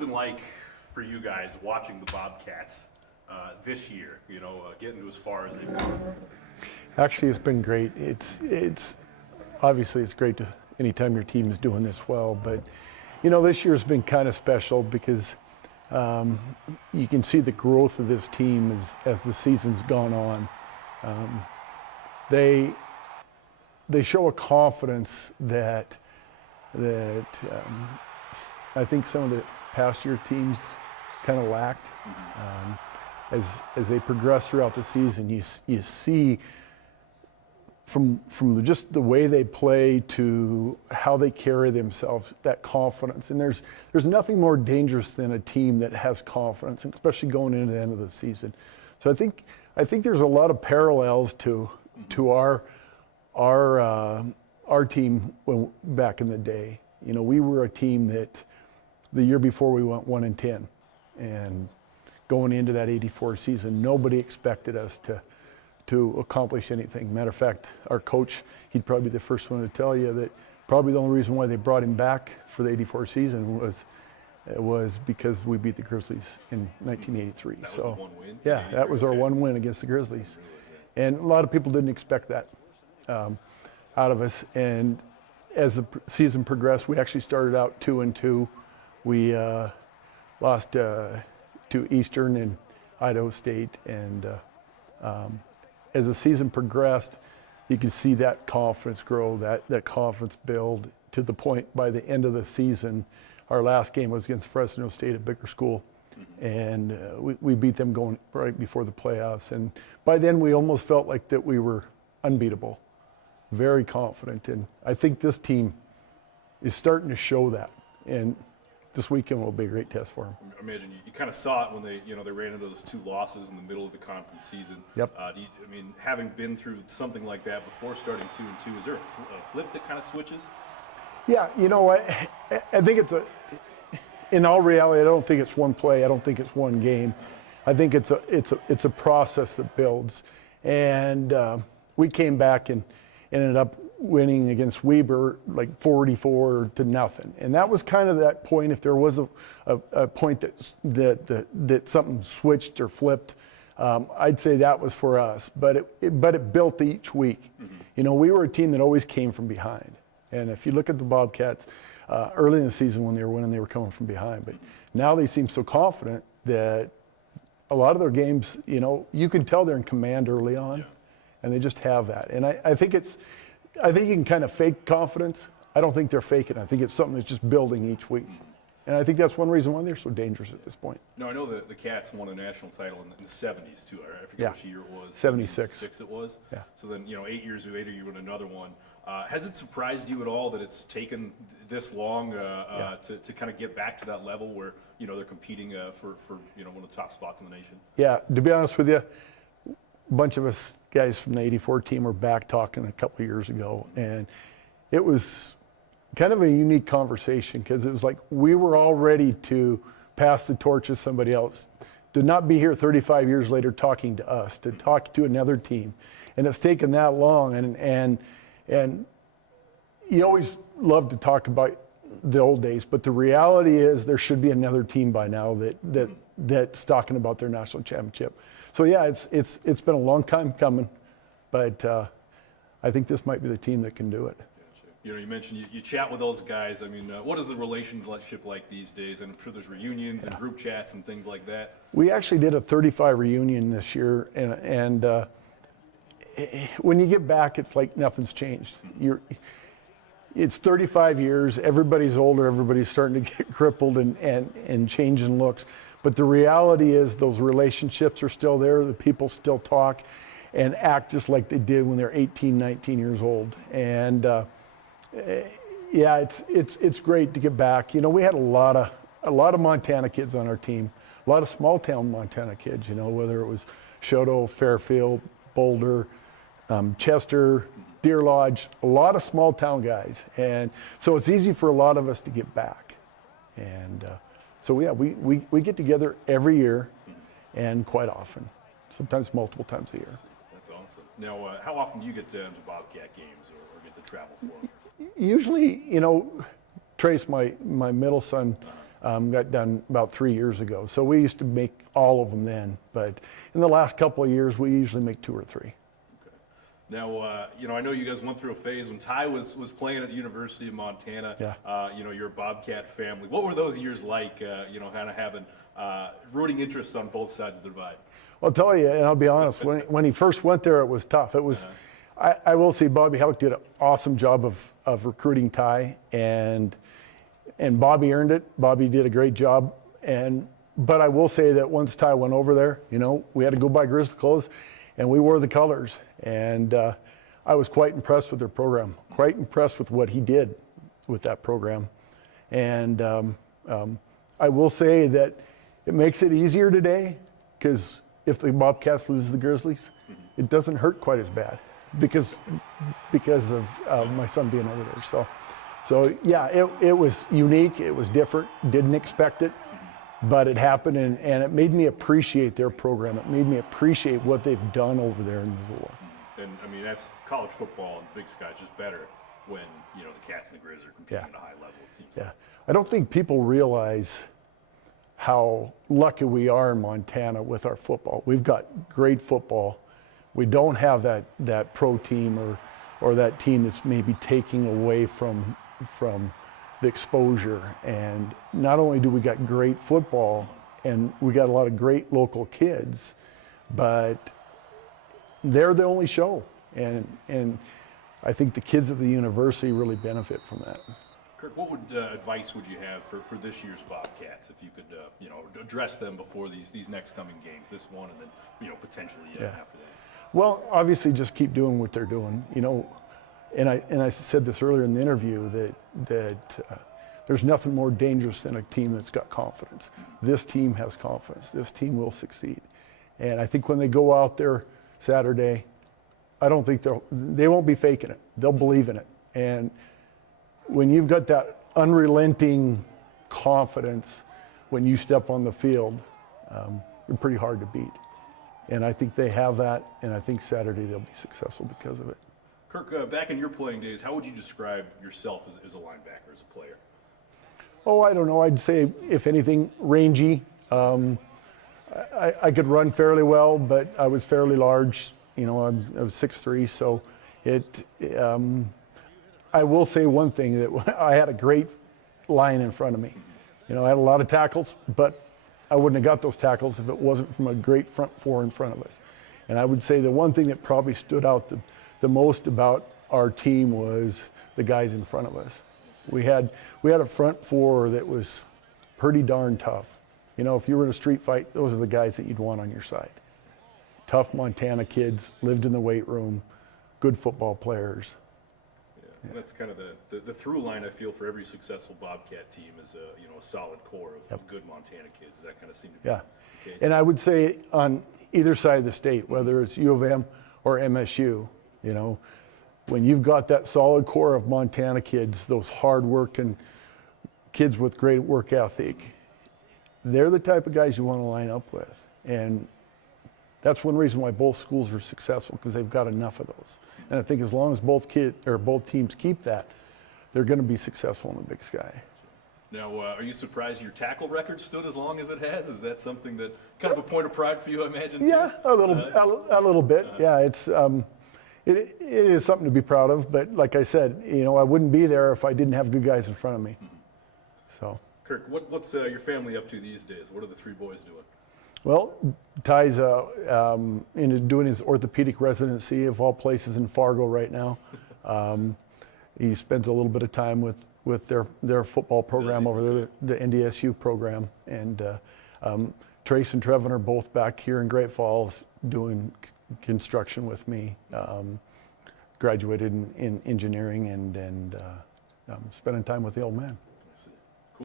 been like for you guys watching the Bobcats this year? Getting to as far as they've gone. Actually, it's been great. It's obviously it's great to anytime your team is doing this well, but this year's been kind of special because you can see the growth of this team as the season's gone on. They show a confidence that I think some of the past year teams kind of lacked. As they progress throughout the season, you see from just the way they play to how they carry themselves, that confidence. And there's nothing more dangerous than a team that has confidence, and especially going into the end of the season. So I think there's a lot of parallels to our team back in the day. We were a team that the year before we went 1-10, and going into that '84 season, nobody expected us to accomplish anything. Matter of fact, our coach, he'd probably be the first one to tell you that probably the only reason why they brought him back for the '84 season was because we beat the Grizzlies in 1983. That was the one win? Yeah, that was our one win against the Grizzlies. And a lot of people didn't expect that out of us. And as the season progressed, we actually started out 2-2. We lost to Eastern and Idaho State. And as the season progressed, you could see that confidence grow, that confidence build to the point by the end of the season. Our last game was against Fresno State, a bigger school, and we beat them going right before the playoffs. And by then, we almost felt like that we were unbeatable, very confident. And I think this team is starting to show that. And this weekend will be a great test for them. I imagine you kind of saw it when they ran into those 2 losses in the middle of the conference season. Yep. Having been through something like that before starting 2-2, is there a flip that kind of switches? Yeah, I think in all reality, I don't think it's one play. I don't think it's one game. I think it's a process that builds. And we came back and ended up winning against Weber like 44-0. And that was kind of that point. If there was a point that something switched or flipped, I'd say that was for us. But it built each week. We were a team that always came from behind. And if you look at the Bobcats, early in the season when they were winning, they were coming from behind. But now they seem so confident that a lot of their games, you can tell they're in command early on, and they just have that. And I think you can kind of fake confidence. I don't think they're faking. I think it's something that's just building each week. And I think that's one reason why they're so dangerous at this point. No, I know the Cats won a national title in the 70s, too. I forget which year it was. 76. 76 it was? Yeah. So then, 8 years later, you win another one. Has it surprised you at all that it's taken this long to kind of get back to that level where, they're competing for one of the top spots in the nation? Yeah, to be honest with you, a bunch of us guys from the '84 team were back talking a couple of years ago, and it was kind of a unique conversation because it was like we were all ready to pass the torch to somebody else, to not be here 35 years later talking to us, to talk to another team. And it's taken that long, and you always love to talk about the old days, but the reality is there should be another team by now that's talking about their national championship. So yeah, it's been a long time coming, but I think this might be the team that can do it. You mentioned you chat with those guys. What is the relationship like these days? And I'm sure there's reunions and group chats and things like that. We actually did a 35 reunion this year, and when you get back, it's like nothing's changed. It's 35 years. Everybody's older. Everybody's starting to get crippled and changing looks. But the reality is those relationships are still there. The people still talk and act just like they did when they're 18, 19 years old. And it's great to get back. We had a lot of Montana kids on our team, a lot of small town Montana kids. Whether it was Choteau, Fairfield, Boulder, Chester, Deer Lodge, a lot of small town guys. And so it's easy for a lot of us to get back. And we get together every year and quite often, sometimes multiple times a year. That's awesome. Now, how often do you get to Bobcat games or get to travel for them? Usually, Trace, my middle son, got done about 3 years ago. So we used to make all of them then, but in the last couple of years, we usually make 2 or 3. Now, I know you guys went through a phase when Ty was playing at the University of Montana. Yeah. You're a Bobcat family. What were those years like, kind of having rooting interests on both sides of the divide? I'll tell you, and I'll be honest, when he first went there, it was tough. It was, I will say Bobby Halleck did an awesome job of recruiting Ty, and Bobby earned it. Bobby did a great job. But I will say that once Ty went over there, we had to go buy Grizzly clothes, and we wore the colors. And I was quite impressed with their program, quite impressed with what he did with that program. And I will say that it makes it easier today, because if the Bobcats lose the Grizzlies, it doesn't hurt quite as bad because of my son being over there. So yeah, it was unique. It was different. Didn't expect it, but it happened, and it made me appreciate their program. It made me appreciate what they've done over there in Missoula. And I mean, that's college football and Big Sky is just better when the Cats and the Grizz are competing at a high level. It seems. Yeah, Like. I don't think people realize how lucky we are in Montana with our football. We've got great football. We don't have that pro team or that team that's maybe taking away from the exposure. And not only do we got great football, and we got a lot of great local kids, but they're the only show. And I think the kids at the university really benefit from that. Kirk, what advice would you have for this year's Bobcats, if you could, address them before these next coming games, this one and then, potentially after that? Well, obviously, just keep doing what they're doing. And I said this earlier in the interview that there's nothing more dangerous than a team that's got confidence. This team has confidence. This team will succeed. And I think when they go out there Saturday, I don't think they won't be faking it. They'll believe in it. And when you've got that unrelenting confidence when you step on the field, you're pretty hard to beat. And I think they have that, and I think Saturday they'll be successful because of it. Kirk, back in your playing days, how would you describe yourself as a linebacker, as a player? Oh, I don't know. I'd say, if anything, rangy. I could run fairly well, but I was fairly large. I was 6'3", so I will say one thing, that I had a great line in front of me. I had a lot of tackles, but I wouldn't have got those tackles if it wasn't from a great front four in front of us. And I would say the one thing that probably stood out the most about our team was the guys in front of us. We had a front four that was pretty darn tough. If you were in a street fight, those are the guys that you'd want on your side. Tough Montana kids, lived in the weight room, good football players. And that's kind of the through line, I feel, for every successful Bobcat team is a solid core of good Montana kids. Does that kind of seem to be the case? And I would say on either side of the state, whether it's U of M or MSU, when you've got that solid core of Montana kids, those hard-working kids with great work ethic, they're the type of guys you want to line up with. And that's one reason why both schools are successful, because they've got enough of those. And I think as long as both teams keep that, they're going to be successful in the Big Sky. Now, are you surprised your tackle record stood as long as it has? Is that something that kind of a point of pride for you, I imagine? Yeah, too? a little bit. Yeah, it is something to be proud of. But like I said, I wouldn't be there if I didn't have good guys in front of me. So. Kirk, what's your family up to these days? What are the 3 boys doing? Well, Ty's into doing his orthopedic residency, of all places, in Fargo right now. He spends a little bit of time with their football program over there, the NDSU program. And Trace and Trevin are both back here in Great Falls doing construction with me. Graduated in engineering and spending time with the old man.